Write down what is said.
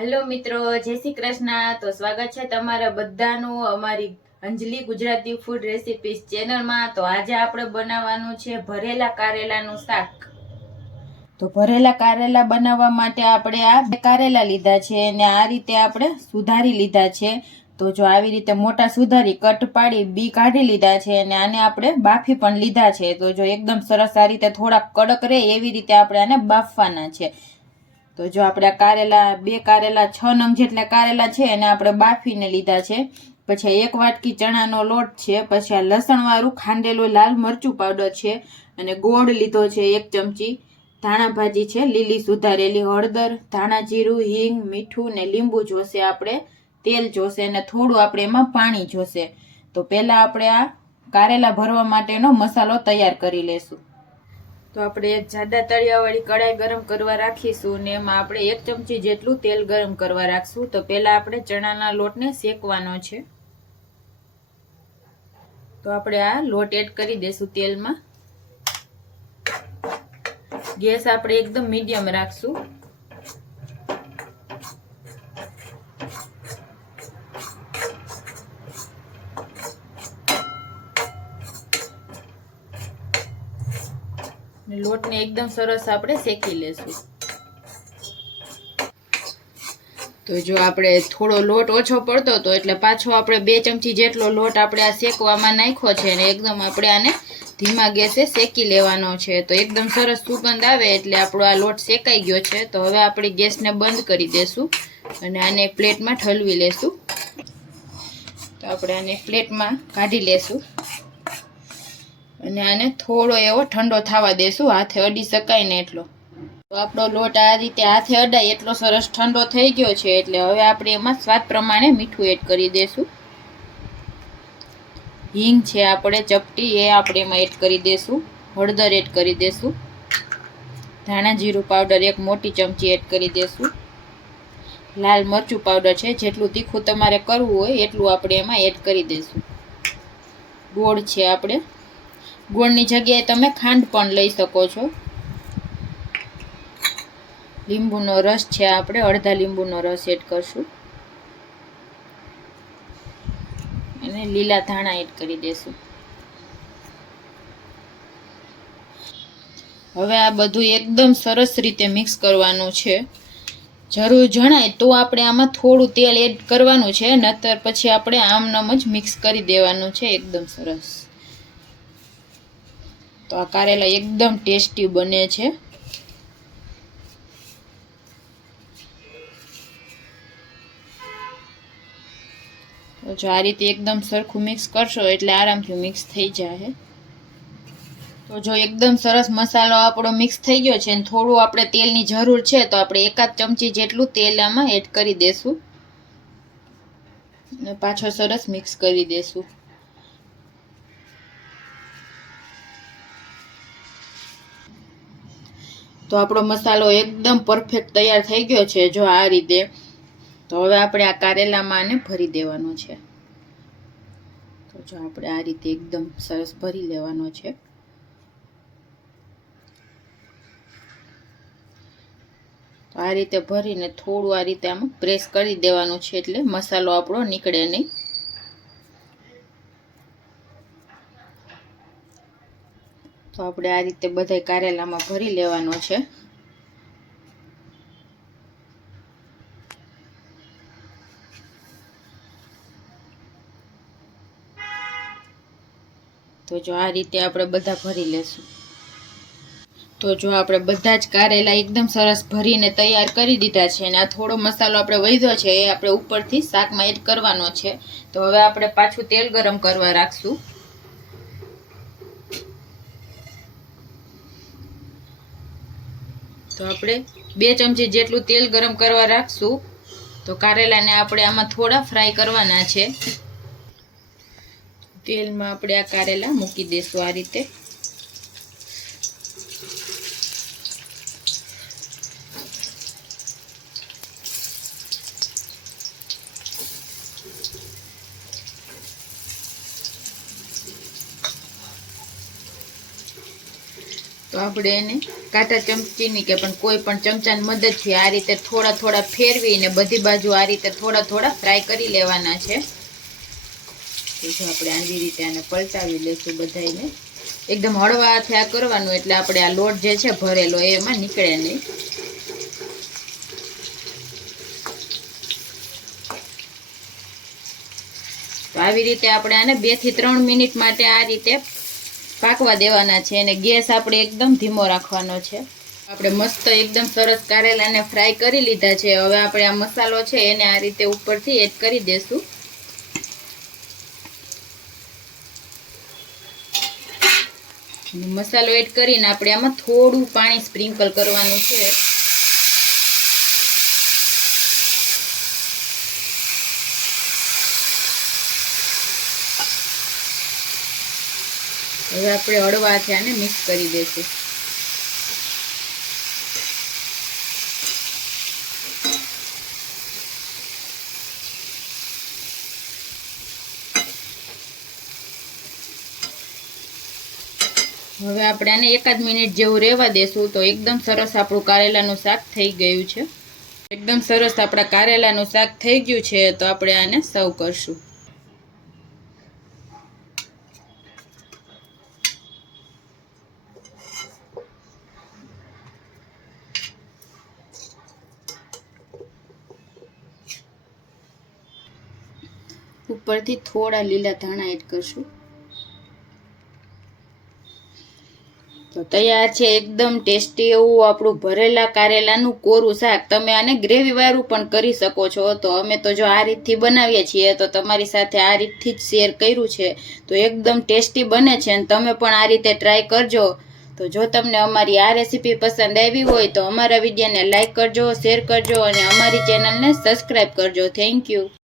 Hello મિત્રો, જય શ્રી કૃષ્ણ। તો સ્વાગત છે તમારા બધાનું અમારી અંજલિ ગુજરાતી ફૂડ રેસિપીઝ ચેનલમાં। તો આજે આપણે બનાવવાનું છે ભરેલા કારેલાનું શાક। તો ભરેલા કારેલા બનાવવા માટે આપણે આ બે કારેલા લીધા છે અને આ રીતે આપણે સુધારી લીધા છે। તો જો આવી રીતે મોટા સુધારી કટ પાડી બી કાઢી લીધા છે અને આને આપણે બાફી પણ લીધા છે। તો જો એકદમ સરસ આ રીતે થોડા કડક રહે એવી રીતે આપણે આને બાફવાના છે। તો જો આપણે કારેલા બે કારેલા 6 નંગ જેટલા કારેલા છે એને આપણે બાફીને લીધા છે। પછી 1 વાટકી ચણાનો લોટ છે, પછી આ લસણ વાળું ખાંડેલું લાલ મરચું પાવડર છે અને ગોળ લીધો છે 1 ચમચી, ધાણા ભાજી છે લીલી સુધારેલી, હળદર, ધાણા જીરું, હિંગ, મીઠું ને લીંબુ જોશે, આપણે તેલ જોશે અને થોડું આપણે એમાં પાણી જોશે। તો પહેલા આપણે આ કારેલા ભરવા માટેનો મસાલો તૈયાર કરી લેશું। તો આપણે એક જાડા તળિયાવાળી કઢાઈ ગરમ કરવા રાખીશું ને એમાં આપણે 1 ચમચી જેટલું તેલ ગરમ કરવા રાખશું। તો પહેલા આપણે ચણાના લોટને શેકવાનો છે। તો આપણે આ લોટ એડ કરી દેશું તેલમાં। ગેસ આપણે એકદમ મીડિયમ રાખશું। લોટને એકદમ સરસ આપણે શેકી લેશું। તો જો આપણે થોડો લોટ ઓછો પડતો હતો એટલે પાછો આપણે 2 ચમચી જેટલો લોટ આપણે આ શેકવામાં નાખ્યો છે અને એકદમ આપણે આને ધીમા ગેસે શેકી લેવાનો છે। તો એકદમ સરસ સુગંધ આવે એટલે આપણો આ લોટ શેકાઈ ગયો છે। તો હવે આપણે ગેસને બંધ કરી દેશું અને આને એક પ્લેટમાં ઠલવી લેશું। તો આપણે આને પ્લેટમાં કાઢી લેશું અને આને થોડો એવો ઠંડો થવા દેશું, હાથે અડી શકાય ને એટલો। તો આપણો લોટ આ રીતે હાથે અડાય એટલો સરસ ઠંડો થઈ ગયો છે એટલે હવે આપણે એમાં સ્વાદ પ્રમાણે મીઠું એડ કરી દેશું। હિંગ છે આપણે ચપટી એ આપણે એમાં એડ કરી દેશું, હળદર એડ કરી દેશું, ધાણા જીરું પાવડર 1 મોટી ચમચી એડ કરી દેશું, લાલ મરચું પાવડર છે જેટલું તીખું તમારે કરવું હોય એટલું આપણે એમાં એડ કરી દેશું। ગોળ છે, આપણે ગોળની જગ્યાએ તમે ખાંડ પણ લઈ શકો છો। લીંબુનો રસ છે, આપણે અડધા લીંબુનો રસ એડ કરશું અને લીલા ધાણા એડ કરી દેશું। હવે આ બધું એકદમ સરસ રીતે મિક્સ કરવાનું છે। જરૂર જણાય તો આપણે આમાં થોડું તેલ એડ કરવાનું છે, નતર પછી આપણે આમનામ જ મિક્સ કરી દેવાનું છે એકદમ સરસ। તો આ કારેલા એકદમ ટેસ્ટી બને છે। તો જો આ રીતે એકદમ સરખું મિક્સ કરશો એટલે આરામથી મિક્સ થઈ જાય। તો જો એકદમ સરસ મસાલો આપણો મિક્સ થઈ ગયો છે અને થોડું આપણે તેલની જરૂર છે તો આપણે 1 ચમચી જેટલું તેલ આમાં એડ કરી દેશું અને પાછો સરસ મિક્સ કરી દેશું। તો આપણો મસાલો એકદમ પરફેક્ટ તૈયાર થઈ ગયો છે જો આ રીતે। તો હવે આપણે આ કારેલામાં આને ભરી દેવાનો છે। તો જો આપણે આ રીતે એકદમ સરસ ભરી લેવાનો છે। તો આ રીતે ભરીને થોડું આ રીતે આમાં પ્રેસ કરી દેવાનું છે એટલે મસાલો આપણો નીકળે નહીં। તો આપણે આ રીતે બધાય કારેલામાં ભરી લેવાનો છે। તો જો આ રીતે આપણે બધા ભરી લેશું। તો જો આપણે બધા જ કારેલા એકદમ સરસ ભરીને તૈયાર કરી દીધા છે અને આ થોડો મસાલો આપણે વધ્યો છે એ આપણે ઉપરથી શાકમાં એડ કરવાનો છે। તો હવે આપણે પાછું તેલ ગરમ કરવા રાખશું। તો આપણે 2 ચમચી જેટલું તેલ ગરમ કરવા રાખશું। તો કારેલાને આપણે આમાં થોડા ફ્રાય કરવાના છે। તેલમાં આપણે આ કારેલા મૂકી દઈશું આ રીતે। તો આપણે એને કાંટા ચમચીની કે પણ કોઈ પણ ચમચાની મદદથી આ રીતે થોડા થોડા ફેરવીને બધી બાજુ આ રીતે થોડા થોડા ફ્રાય કરી લેવાના છે. તો જો આપણે આવી રીતે આને પલટાવી લેશું બધાને. એકદમ હળવા હાથે આ કરવાનું એટલે આપણે આ લોટ જે છે ભરેલો એમાં નીકળે નહીં. તો આવી રીતે આપણે આને 2 થી 3 મિનિટ માટે આ રીતે પાકવા દેવાના છે અને ગેસ આપણે એકદમ ધીમો રાખવાનો છે. આપણે મસ્ત એકદમ સરસ કારેલાને ફ્રાય કરી લીધા છે. હવે આપણે આ મસાલો છે એને આ રીતે ઉપરથી એડ કરી દેશું. મસાલો એડ કરીને આપણે આમાં થોડું પાણી સ્પ્રિંકલ કરવાનું છે. હવે આપણે હળવાથી આને મિક્સ કરી દઈશું. હવે આપણે આને 1 મિનિટ જેવું રહેવા દેશું. તો એકદમ સરસ આપણું કારેલાનું શાક થઈ ગયું છે. એકદમ સરસ આપણા કારેલાનું શાક થઈ ગયું છે. તો આપણે આને સર્વ કરશું. ઉપરથી થોડા લીલા ધાણા એડ કરશું. તો તૈયાર છે એકદમ ટેસ્ટી એવું આપણું ભરેલા કારેલાનું કોરું શાક. તમે આને ગ્રેવી વાળું પણ કરી શકો છો. તો અમે તો જો આ રીતથી બનાવીએ છીએ તો તમારી સાથે આ રીતથી જ શેર કર્યું છે. તો એકદમ ટેસ્ટી બને છે અને તમે પણ આ રીતે ટ્રાય કરજો. તો જો તમને અમારી આ રેસીપી પસંદ આવી હોય તો અમારા વિડીયોને લાઈક કરજો, શેર કરજો અને અમારી ચેનલને સબસ્ક્રાઈબ કરજો. Thank you.